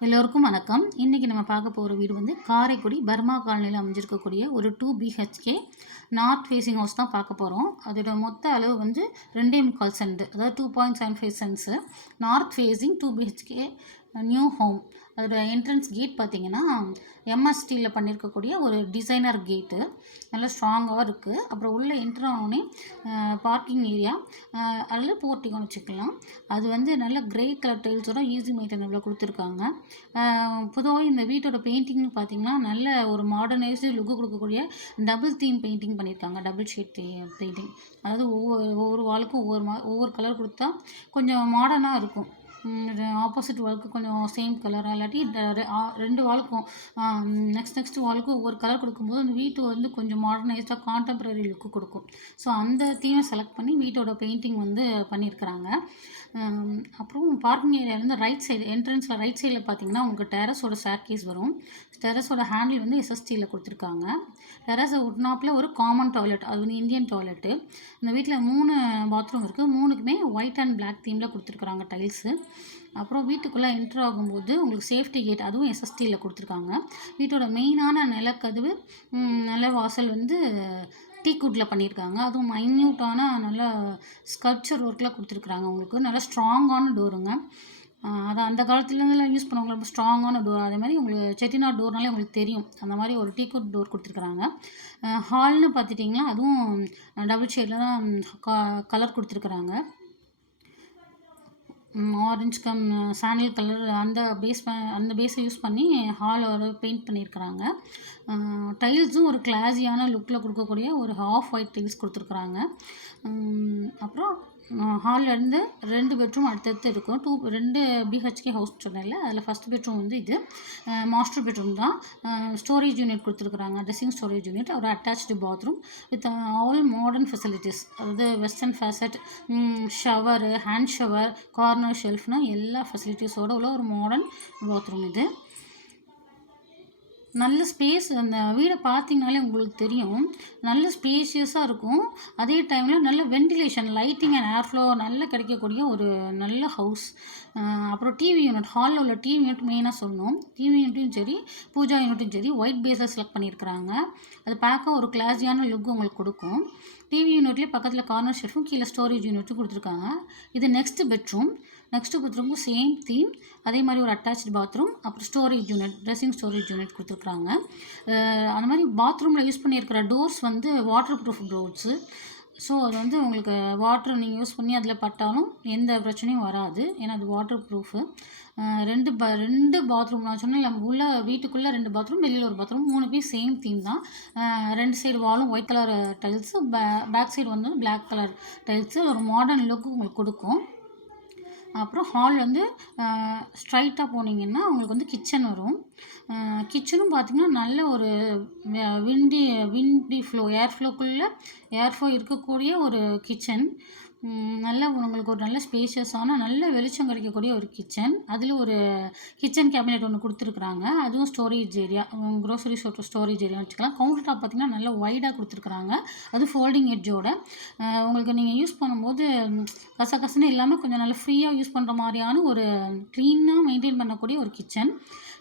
எல்லோருக்கும் வணக்கம். இன்றைக்கி நம்ம பார்க்க போகிற வீடு வந்து காரைக்குடி பர்மா காலனியில் அமைஞ்சிருக்கக்கூடிய ஒரு two BHK north facing house தான் பார்க்க போகிறோம் அதோட மொத்த அளவு வந்து ரெண்டே முக்கால் சென்ட் அதாவது two point seven five cents north facing two BHK new home அதோட என்ட்ரன்ஸ் கேட் பார்த்தீங்கன்னா எம்எஸ்டியில் பண்ணியிருக்கக்கூடிய ஒரு டிசைனர் கேட்டு நல்லா ஸ்ட்ராங்காக இருக்குது அப்புறம் உள்ளே என்ட்ரு ஆனோடனே பார்க்கிங் ஏரியா அதில் போர்ட்டிகம் வச்சுக்கலாம். அது வந்து நல்ல கிரே கலர் டைல்ஸோட ஈஸி மெயின்டெனபிள் கொடுத்துருக்காங்க. பொதுவாக இந்த வீட்டோட பெயிண்டிங்னு பார்த்தீங்கன்னா நல்ல ஒரு மாடர்னைஸ்டு லுக்கு கொடுக்கக்கூடிய டபுள் தீம் பெயிண்டிங் பண்ணியிருக்காங்க டபுள் ஷேட் பெயிண்டிங் அதாவது ஒவ்வொரு ஒவ்வொரு வாளுக்கும் ஒவ்வொரு மா ஒவ்வொரு கலர் கொடுத்தா கொஞ்சம் மாடர்னாக இருக்கும். ஆப்போசிட் வாலுக்கு கொஞ்சம் சேம் கலராக இல்லாட்டி ரெண்டு வாலுக்கும் நெக்ஸ்ட் நெக்ஸ்ட் வாலுக்கும் ஒவ்வொரு கலர் கொடுக்கும்போது அந்த வீட்டு வந்து கொஞ்சம் மாடர்னைஸ்டாக கான்டெம்பரரி லுக்கு கொடுக்கும். ஸோ அந்த தீமை செலக்ட் பண்ணி வீட்டோட பெயிண்டிங் வந்து பண்ணியிருக்கிறாங்க அப்புறம் பார்க்கிங் ஏரியாவிலேருந்து ரைட் சைடு என்ட்ரன்ஸில் ரைட் சைடில் பார்த்தீங்கன்னா உங்களுக்கு டெரஸோட கேஸ் வரும். டெரஸோட ஹேண்டில் வந்து எஸ்எஸ்டியில் கொடுத்துருக்காங்க. டெரஸை உட்னாப்பில் ஒரு காமன் டாய்லெட் அது வந்து இந்தியன் டாய்லெட்டு இந்த வீட்டில் மூணு பாத்ரூம் இருக்குது மூணுக்குமே ஒயிட் அண்ட் பிளாக் தீமில் கொடுத்துருக்குறாங்க டைல்ஸு அப்புறம் வீட்டுக்குள்ளே என்ட்ரு ஆகும்போது உங்களுக்கு சேஃப்டி கேட் அதுவும் எஸ்எஸ்டியில் கொடுத்துருக்காங்க. வீட்டோட மெயினான நிலக்கதவு ம், நில வாசல் வந்து டீக்குட்டில் பண்ணியிருக்காங்க அதுவும் மைன்யூட்டான நல்ல ஸ்கல்ப்சர் ஒர்க்கில் கொடுத்துருக்குறாங்க உங்களுக்கு. நல்ல ஸ்ட்ராங்கான டோருங்க அது அந்த காலத்துலேருந்துலாம் யூஸ் பண்ணுவாங்க ரொம்ப ஸ்ட்ராங்கான டோர் அதே மாதிரி உங்களுக்கு செட்டிநாட் டோர்னாலே உங்களுக்கு தெரியும். அந்த மாதிரி ஒரு டீக்குட் டோர் கொடுத்துருக்குறாங்க. ஹால்னு பார்த்துட்டிங்கன்னா அதுவும் டபுள் ஷேடில் தான் கலர் கொடுத்துருக்குறாங்க. ஆரஞ்சு கம் சாண்டில் கலர் அந்த பேஸ் அந்த பேஸை யூஸ் பண்ணி ஹால் பெயிண்ட் பண்ணியிருக்கிறாங்க டைல்ஸும் ஒரு கிளாஸியான லுக்கில் கொடுக்கக்கூடிய ஒரு ஹாஃப் ஒயிட் டைல்ஸ் கொடுத்துருக்குறாங்க. அப்புறம் ஹாலில் இருந்து ரெண்டு பெட்ரூம் அடுத்தடுத்து இருக்கும். டூ ரெண்டு பிஹெச்கே ஹவுஸ் சொன்னேன்ல அதில் ஃபஸ்ட் பெட்ரூம் வந்து இது. மாஸ்டர் பெட்ரூம் தான். ஸ்டோரேஜ் யூனிட் கொடுத்துருக்குறாங்க ட்ரெஸ்ஸிங் ஸ்டோரேஜ் யூனிட் ஒரு attached bathroom with all modern facilities அதாவது western faucet shower hand shower corner ஷெல்ஃப்னு எல்லா ஃபெசிலிட்டிஸோட உள்ள ஒரு மாடர்ன் பாத்ரூம் இது. நல்ல ஸ்பேஸ் அந்த வீடை பார்த்தீங்கனாலே உங்களுக்கு தெரியும். நல்ல ஸ்பேஷியஸாக இருக்கும். அதே டைமில் நல்ல ventilation lighting and air flow நல்லா கிடைக்கக்கூடிய ஒரு நல்ல ஹவுஸ் அப்புறம் டிவி யூனிட் ஹாலில் உள்ள டிவி யூனிட் மெயினாக சொல்லணும். டிவி யூனிட்டும் சரி பூஜா யூனிட்டும் சரி ஒயிட் பேஸில் செலக்ட் பண்ணியிருக்கிறாங்க. அது பார்க்க ஒரு கிளாஸியான லுக் உங்களுக்கு கொடுக்கும். டிவி யூனிட்லேயே பக்கத்தில் கார்னர் ஷெல்ஃபும் கீழே ஸ்டோரேஜ் யூனிட்டும் கொடுத்துருக்காங்க. இது நெக்ஸ்ட் பெட்ரூம் நெக்ஸ்ட்டு கொடுத்துருக்கோம் சேம் தீம் அதே மாதிரி ஒரு அட்டாச்சு பாத்ரூம் அப்புறம் storage unit dressing storage unit கொடுத்துருக்குறாங்க. அந்த மாதிரி பாத்ரூமில் யூஸ் பண்ணியிருக்கிற டோர்ஸ் வந்து வாட்டர் ப்ரூஃப் டோர்ஸு ஸோ அது வந்து உங்களுக்கு வாட்டர் நீங்கள் யூஸ் பண்ணி அதில் பட்டாலும் எந்த பிரச்சனையும் வராது. ஏன்னா அது வாட்டர் ப்ரூஃபு ரெண்டு ப ரெண்டு பாத்ரூம் நான் சொன்னேன் நம்ம உள்ள வீட்டுக்குள்ளே ரெண்டு பாத்ரூம் வெளியில் ஒரு பாத்ரூம் மூணு பேர் சேம் தீம் தான். ரெண்டு சைடு வாலும் ஒயிட் கலர் டைல்ஸு பே பேக் சைடு வந்து பிளாக் கலர் டைல்ஸு ஒரு மாடர்ன் லுக்கு உங்களுக்கு கொடுக்கும். அப்புறம் ஹால் வந்து ஸ்ட்ரைட்டாக போனீங்கன்னா உங்களுக்கு வந்து கிச்சன் வரும். கிச்சனும் பார்த்தீங்கன்னா நல்ல ஒரு விண்டி விண்டி ஃப்ளோ ஏர் ஃப்ளோக்குள்ளே ஏர் ஃப்ளோ இருக்கக்கூடிய ஒரு கிச்சன் நல்ல உங்களுக்கு ஒரு நல்ல ஸ்பேஷியஸான நல்ல வெளிச்சம் கிடைக்கக்கூடிய ஒரு கிச்சன் அதில் ஒரு கிச்சன் கேபினெட் ஒன்று கொடுத்துருக்குறாங்க. அதுவும் storage area grocery storage area வச்சுக்கலாம். கவுண்டர் டாப் பார்த்தீங்கன்னா நல்ல ஒய்டாக கொடுத்துருக்குறாங்க. அது ஃபோல்டிங் ஹெட்ஜோட உங்களுக்கு நீங்கள் யூஸ் பண்ணும்போது கச கசன்னு இல்லாமல் கொஞ்சம் நல்லா ஃப்ரீயாக யூஸ் பண்ணுற மாதிரியான ஒரு க்ளீனாக மெயின்டைன் பண்ணக்கூடிய ஒரு கிச்சன்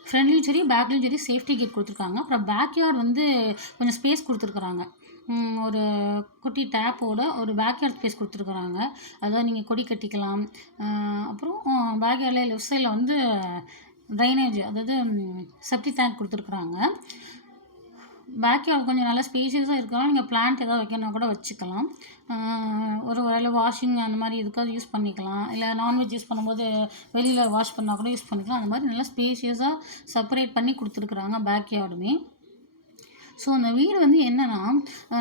ஃப்ரண்ட்லேயும் சரி பேக்லேயும் சரி சேஃப்டி கேட் கொடுத்துருக்காங்க. அப்புறம் பேக் பேக்யார்ட் வந்து கொஞ்சம் ஸ்பேஸ் கொடுத்துருக்குறாங்க. ஒரு குட்டி டேப்போட ஒரு பேக்யார்ட் ஸ்பேஸ் கொடுத்துருக்குறாங்க. அதாவது நீங்கள் கொடி கட்டிக்கலாம். அப்புறம் பேக்யார்டில் லெஃப்ட் சைடில் வந்து ட்ரைனேஜ் அதாவது செப்டி டேங்க் கொடுத்துருக்குறாங்க. பேக்யார்ட் கொஞ்சம் நல்லா ஸ்பேஷியஸாக இருக்கலாம் நீங்கள் பிளான்ட் ஏதாவது வைக்கணும் கூட வச்சுக்கலாம். ஒரு வேலை வாஷிங் அந்த மாதிரி இதுக்காக யூஸ் பண்ணிக்கலாம். இல்லை நான்வெஜ் யூஸ் பண்ணும்போது வெளியில் வாஷ் பண்ணால் கூட யூஸ் பண்ணிக்கலாம். அந்த மாதிரி நல்லா ஸ்பேஷியஸாக செப்பரேட் பண்ணி கொடுத்துருக்குறாங்க பேக்யார்டுமே ஸோ அந்த வீடு வந்து என்னென்னா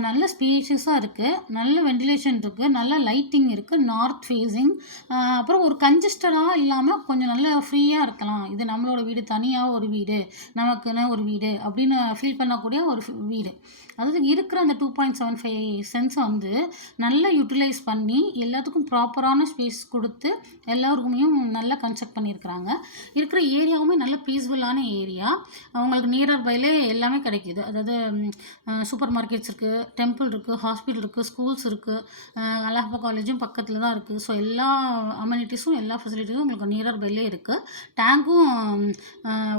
நல்ல ஸ்பீஷியஸாக இருக்குது நல்ல வென்டிலேஷன் இருக்குது நல்ல லைட்டிங் இருக்குது நார்த் ஃபேஸிங் அப்புறம் ஒரு கன்ஜஸ்டடாக இல்லாமல் கொஞ்சம் நல்ல ஃப்ரீயாக இருக்கலாம். இது நம்மளோட வீடு தனியாக ஒரு வீடு நமக்குன்னு ஒரு வீடு அப்படின்னு ஃபீல் பண்ணக்கூடிய ஒரு வீடு. அதாவது இருக்கிற அந்த டூ பாயிண்ட் செவன் ஃபைவ் சென்ஸை வந்து நல்லா யூட்டிலைஸ் பண்ணி எல்லாத்துக்கும் ப்ராப்பரான ஸ்பேஸ் கொடுத்து எல்லாருக்குமே நல்லா கன்ஸ்ட்ரக்ட் பண்ணியிருக்கிறாங்க. இருக்கிற ஏரியாவுமே நல்ல பீஸ்ஃபுல்லான ஏரியா அவங்களுக்கு நியரர் பைலே எல்லாமே கிடைக்கிது. அதாவது சூப்பர் மார்க்கெட்ஸ் இருக்குது டெம்பிள் இருக்குது ஹாஸ்பிட்டல் இருக்குது ஸ்கூல்ஸ் இருக்குது அலஹபா காலேஜும் பக்கத்தில் தான் இருக்குது ஸோ எல்லா அமெனிட்டிஸும் எல்லா ஃபெசிலிட்டிஸும் உங்களுக்கு நியர் பைலே இருக்குது டேங்க்கும்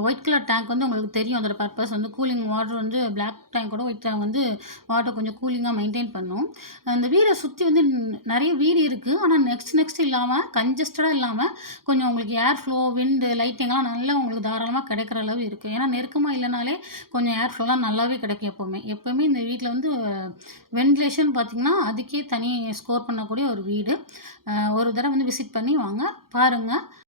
ஒயிட் கலர் டேங்க் வந்து உங்களுக்கு தெரியும். அதோட பர்பஸ் வந்து கூலிங் வாட்டர் வந்து பிளாக் டேங்கோட ஒயிட் டேங்க் வந்து வாட்டர் கொஞ்சம் கூலிங்காக மெயின்டைன் பண்ணும். அந்த வீடை சுற்றி வந்து நிறைய வீடு இருக்குது ஆனால் நெக்ஸ்ட் நெக்ஸ்ட் இல்லாமல் கன்ஜஸ்டடாக இல்லாமல் கொஞ்சம் உங்களுக்கு ஏர் ஃப்ளோ விண்டு லைட்டிங்லாம் நல்லா உங்களுக்கு தாராளமாக கிடைக்கிற அளவு இருக்குது ஏன்னா நெருக்கமாக இல்லைனாலே கொஞ்சம் ஏர் ஃப்ளோலாம் நல்லாவே கிடைக்கும் எப்போவுமே. எப்போவுமே இந்த வீட்டில் வந்து வென்டிலேஷன் பார்த்திங்கன்னா அதுக்கே தனி ஸ்கோர் பண்ணக்கூடிய ஒரு வீடு. ஒரு தடவை வந்து விசிட் பண்ணி வாங்க. பாருங்கள்